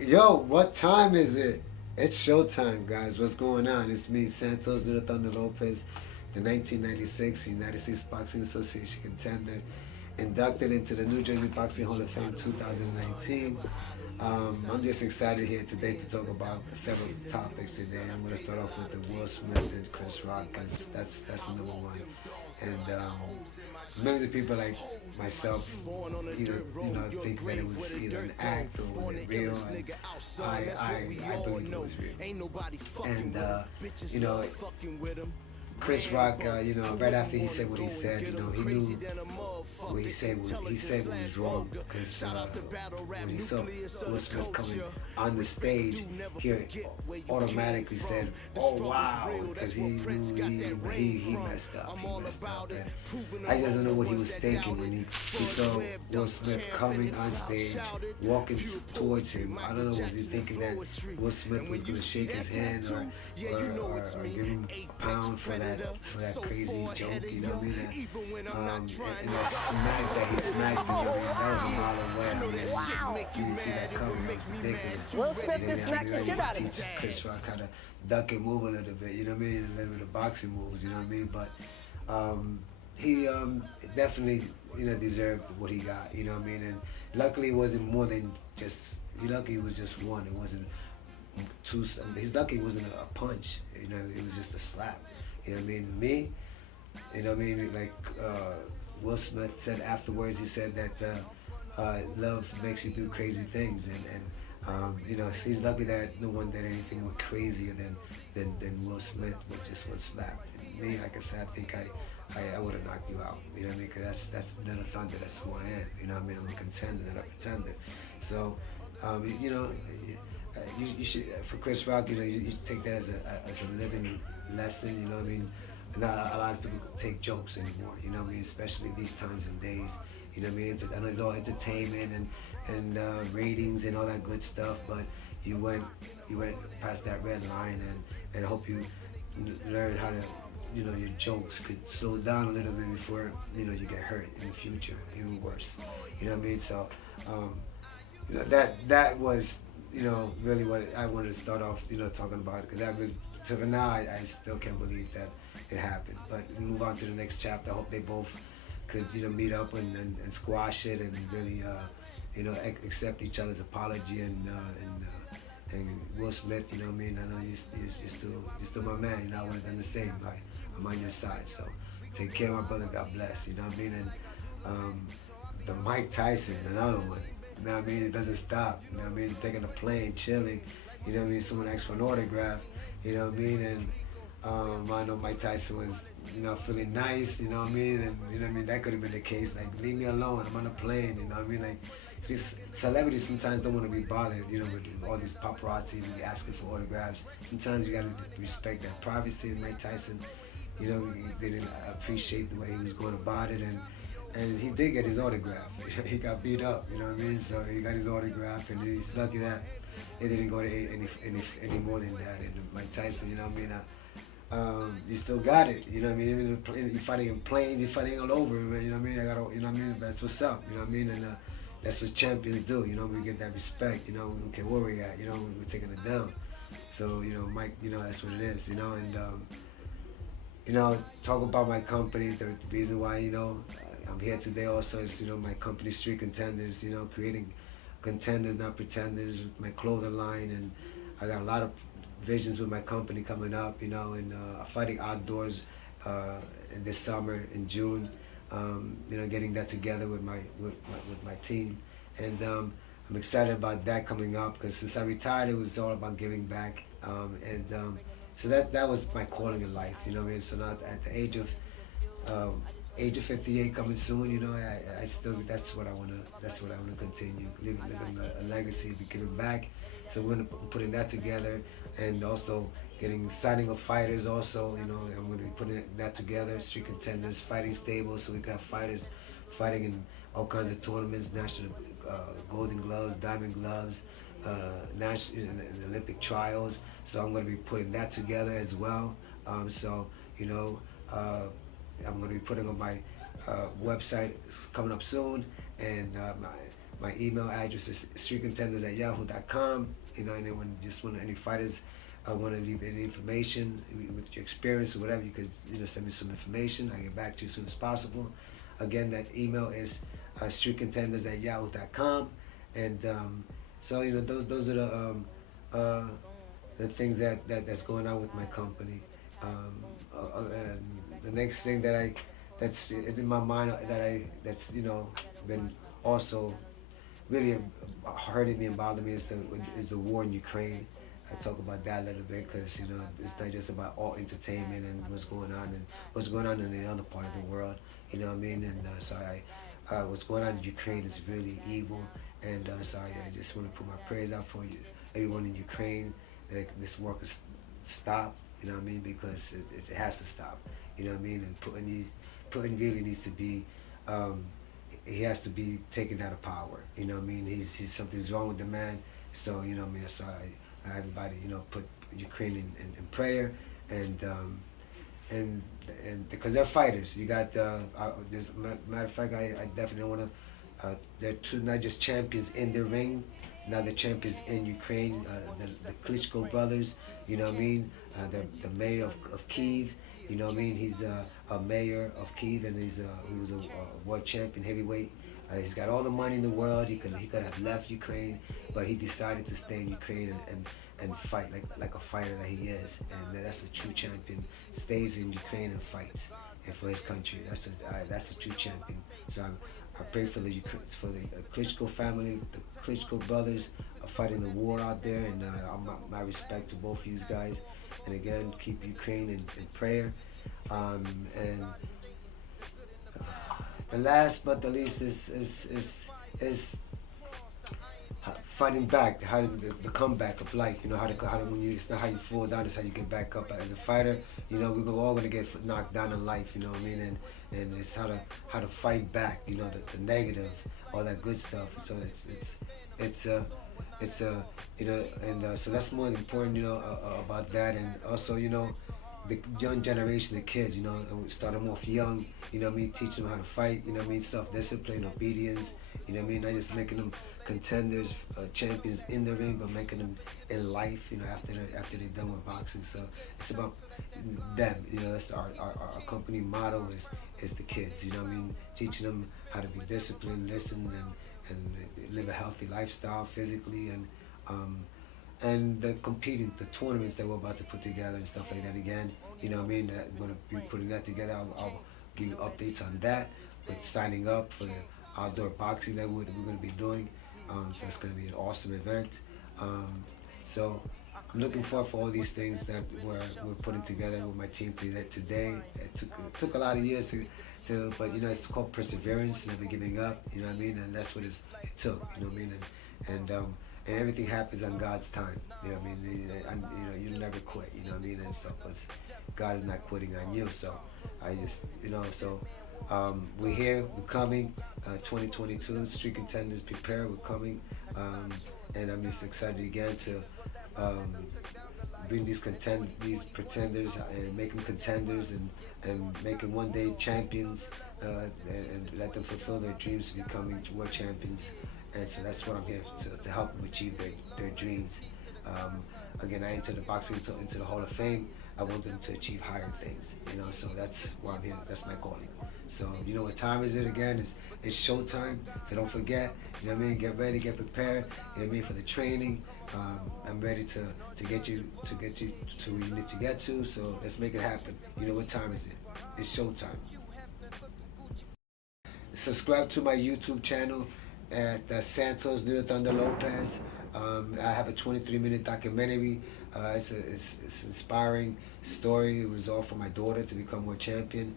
Yo, what time is it? It's showtime, guys. What's going on? It's me, Santos, the Thunder Lopez, the 1996 United States Boxing Association contender, inducted into the New Jersey Boxing Hall of Fame 2019. I'm just excited here today to talk about several topics today. I'm going to start off with the Will Smith and Chris Rock because that's the number one. And many of the people like myself either think that it was either an act or was it real. And I believe it was real. And you know, Chris Rock, right after he said what he said, he knew what he said was wrong because when he saw Will Smith coming on the stage, he automatically said, "Oh wow," because he knew he messed up. He messed up. And I just don't know what he was thinking when he saw Will Smith coming on stage, walking towards him. I don't know, was he thinking that Will Smith was going to shake his hand or give him a pound for that crazy joke, you know what I mean? And that smack that he smacked me, that was a mile away. I mean, wow. You didn't see that coming, that was ridiculous. Will Smith just smacked the shit out of him. Chris Rock kind of duck and move a little bit, you know what I mean? A little bit of boxing moves, you know what I mean? But he definitely, deserved what he got, you know what I mean? And luckily it wasn't more than just, luckily it was just one. It wasn't two, he's lucky it wasn't a punch, it was just a slap. You know what I mean? Me, you know what I mean? Like Will Smith said afterwards, he said that love makes you do crazy things, and he's lucky that no one did anything more crazier than Will Smith with just one slap. And me, like I said, I think I would have knocked you out. You know what I mean? Because that's Little Thunder. That's who I am. You know what I mean? I'm a contender, not a pretender. So, you should, for Chris Rock, you take that as a living lesson, you know what I mean? Not a lot of people take jokes anymore, you know what I mean? Especially these times and days, you know what I mean? And it's all entertainment and ratings and all that good stuff, but you went past that red line, and I hope you learn how to, your jokes could slow down a little bit before, you get hurt in the future, even worse, you know what I mean? So, that was, really what I wanted to start off, talking about, because that was, to now, I still can't believe that it happened. But we move on to the next chapter. I hope they both could, meet up and squash it and really, accept each other's apology and Will Smith, you know what I mean? I know you're still my man. I would have done the same. I'm on your side. So take care, my brother. God bless. You know what I mean? And the Mike Tyson, another one. You know what I mean? It doesn't stop. You know what I mean? Taking a plane, chilling. You know what I mean? Someone asks for an autograph. You know what I mean? And I know Mike Tyson was, feeling nice. You know what I mean? And you know what I mean? That could have been the case. Like, leave me alone. I'm on a plane. You know what I mean? Like, see, celebrities sometimes don't want to be bothered. With all these paparazzi and asking for autographs. Sometimes you gotta respect that privacy. And Mike Tyson, they didn't appreciate the way he was going about it, and he did get his autograph. He got beat up, you know what I mean? So he got his autograph, and he's lucky that it didn't go to any more than that. And Mike Tyson, you know what I mean? You still got it, you know what I mean? Even if you're fighting in planes, you're fighting all over, you know what I mean? You know what I mean? That's what's up, you know what I mean? And that's what champions do, we get that respect, we don't care where we're at, we're taking it down. So, Mike, that's what it is, and talk about my company. The reason why, I'm here today also is, my company, Street Contenders, creating contenders, not pretenders, with my clothing line. And I got a lot of visions with my company coming up, and fighting outdoors in this summer in June, getting that together with my team. And I'm excited about that coming up because since I retired, it was all about giving back. So that was my calling in life, you know what I mean? So now at the age of 58 coming soon, I still, that's what I wanna continue, living a legacy, be giving back. So we're gonna putting that together, and also signing of fighters also, I'm gonna be putting that together, Street Contenders, fighting stables, so we got fighters fighting in all kinds of tournaments, national golden gloves, diamond gloves, national Olympic trials. So I'm going to be putting that together as well. I'm going to be putting on my website. It's coming up soon, and My email address is streetcontenders@yahoo.com. Anyone just want any fighters want to leave any information with your experience or whatever, you could send me some information. I get back to you as soon as possible. Again, that email is streetcontenders@yahoo.com. And so those are the things that's going on with my company. And the next thing that's in my mind that's been also really hurting me and bothering me is the war in Ukraine. I talk about that a little bit because it's not just about all entertainment and what's going on in the other part of the world. You know what I mean? And so what's going on in Ukraine is really evil. And so I just want to put my prayers out for you, everyone in Ukraine, that this war could stop. You know what I mean? Because it has to stop. You know what I mean? And Putin really needs to be. He has to be taken out of power. You know what I mean? He's something's wrong with the man. So you know what I mean. So everybody put Ukraine in prayer, and because they're fighters. You got matter of fact, I definitely want to. They're not just champions in the ring. Now they're champions in Ukraine. The Klitschko brothers. You know what I mean? The mayor of Kiev. You know what I mean? He's a mayor of Kiev, and he was a world champion heavyweight. He's got all the money in the world. He could have left Ukraine, but he decided to stay in Ukraine and fight like a fighter that he is. And that's a true champion. Stays in Ukraine and fights, and for his country. That's a true champion. So I pray for the Klitschko family, the Klitschko brothers are fighting the war out there, and my respect to both of you guys. And again, keep Ukraine in prayer. And the last but the least is fighting back, how the comeback of life. How when it's not how you fall down, it's how you get back up as a fighter. We're all gonna get knocked down in life. You know what I mean? And it's how to fight back. The negative, all that good stuff. So so that's more important. About that, and also the young generation, the kids, start them off young, teach them how to fight, self-discipline, obedience, not just making them contenders, champions in the ring, but making them in life, after they're done with boxing. So it's about them, that's our company motto is the kids, teaching them how to be disciplined, listen, and live a healthy lifestyle physically, and the competing, the tournaments that we're about to put together and stuff like that again. I'm going to be putting that together. I'll give you updates on that, with signing up for the outdoor boxing that we're going to be doing. So it's going to be an awesome event. So I'm looking forward for all these things that we're putting together with my team today. It took a lot of years but it's called perseverance, never giving up. You know what I mean? And that's what it took. You know what I mean? And everything happens on God's time. You know what I mean? You never quit. You know what I mean? And so, because God is not quitting on you. So I just, we're here. We're coming. 2022 Street Contenders, prepare. We're coming. And I'm just excited again to bring these pretenders and make them contenders and make them one day champions, and let them fulfill their dreams of becoming world champions. And so that's what I'm here to help them achieve their dreams. Again, I entered the boxing into the Hall of Fame. I want them to achieve higher things, so that's why I'm here. That's my calling. So what time is it again? It's showtime. So don't forget. You know what I mean? Get ready, get prepared. You know what I mean, for the training. I'm ready to get you to where you need to get to. So let's make it happen. What time is it? It's showtime. Subscribe to my YouTube channel at Santos, Thunder Lopez. I have a 23-minute documentary. It's inspiring story. It was all for my daughter to become world champion.